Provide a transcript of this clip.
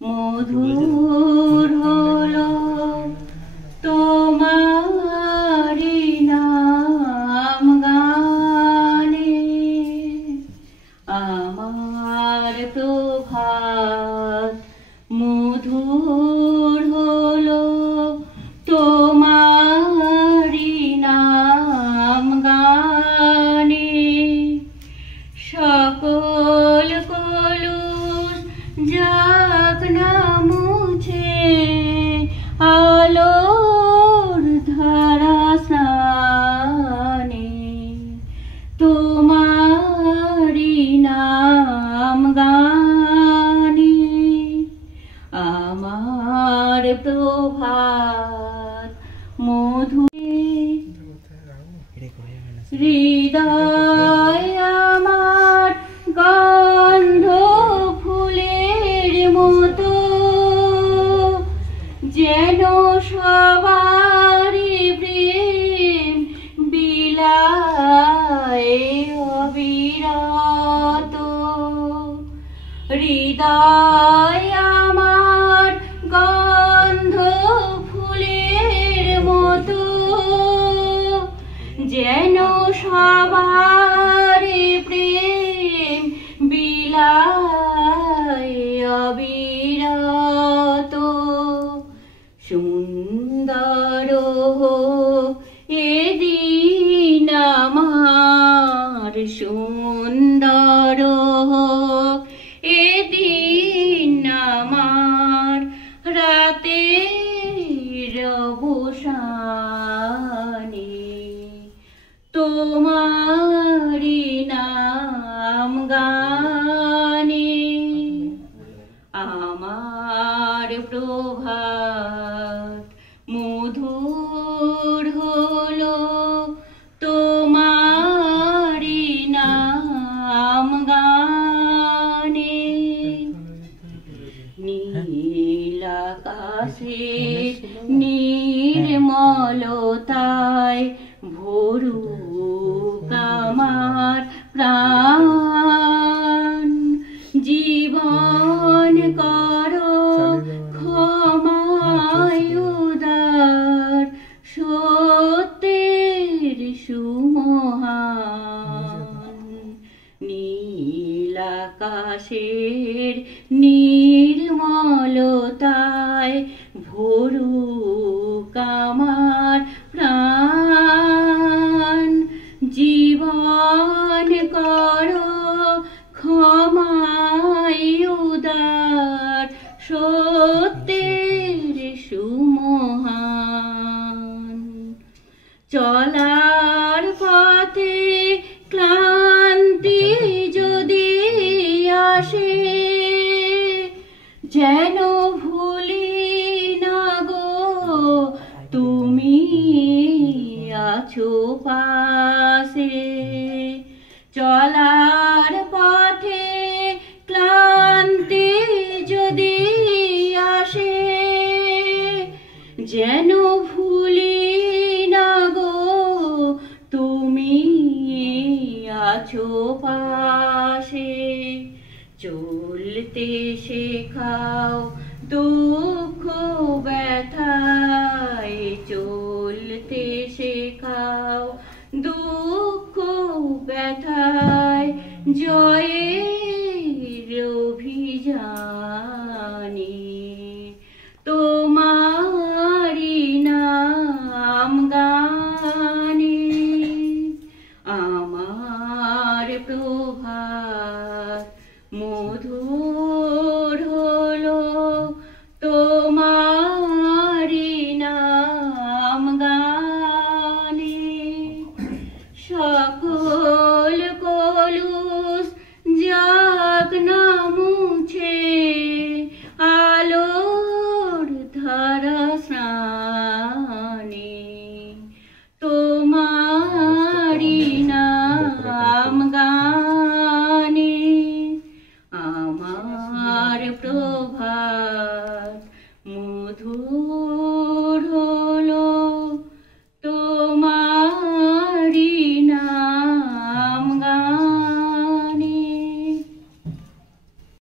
মধুর হলো তোমারি নাম গানে, আমার প্রভাত মধুর হলো তোমারি নাম গানে। সকল কলুষ যাক না মুছে, আলোর ধারা স্নানে, তোমারি নাম গানে, আমার প্রভাত মধু। হৃদয় আমার গন্ধ ফুলের মতো, যেন সবারই প্রেম বিলায় অবিরত। হৃদয় আমার গন্ধ ফুলের মতো, যেন সবার প্রেম বিলায় অবিরত। সুন্দর এদিন আমার, সুন্দর এদিন আমার, রাতের অবসানে, তোমারি নাম গানে, আমার প্রভাত মধুর হলো তোমারি নাম গানে। নীল আকাশের নির্মলতায় ভরুক আমার প্রাণ, জীবন করো ক্ষমায় উদার, সত্যের সুমহান। নীল আকাশের নির্মলতায় ভরুক আমার প্রাণ, জীবন করো ক্ষমায় উদার, সত্যের সুমহান। চলার পথে ক্লান্তি যদি আসে, যেন ভুলি না গো তুমি আছো পাশে। চলার পথে ক্লান্তি যদি আসে, যেন ভুলি না গো তুমি আছো পাশে। চলতে শেখাও দুঃখ ব্যথায়, চলতে শেখাও দুঃখ ব্যথায়, জয়ের অভিযানে, তোমারি নাম গানে, আমার প্রভাত মধুর হলো তোমারি নাম গানে। সকল কলুষ যাক না মুছে, আলোর ধারা স্নানে, তোমারি নাম গানে, আমার প্রভাত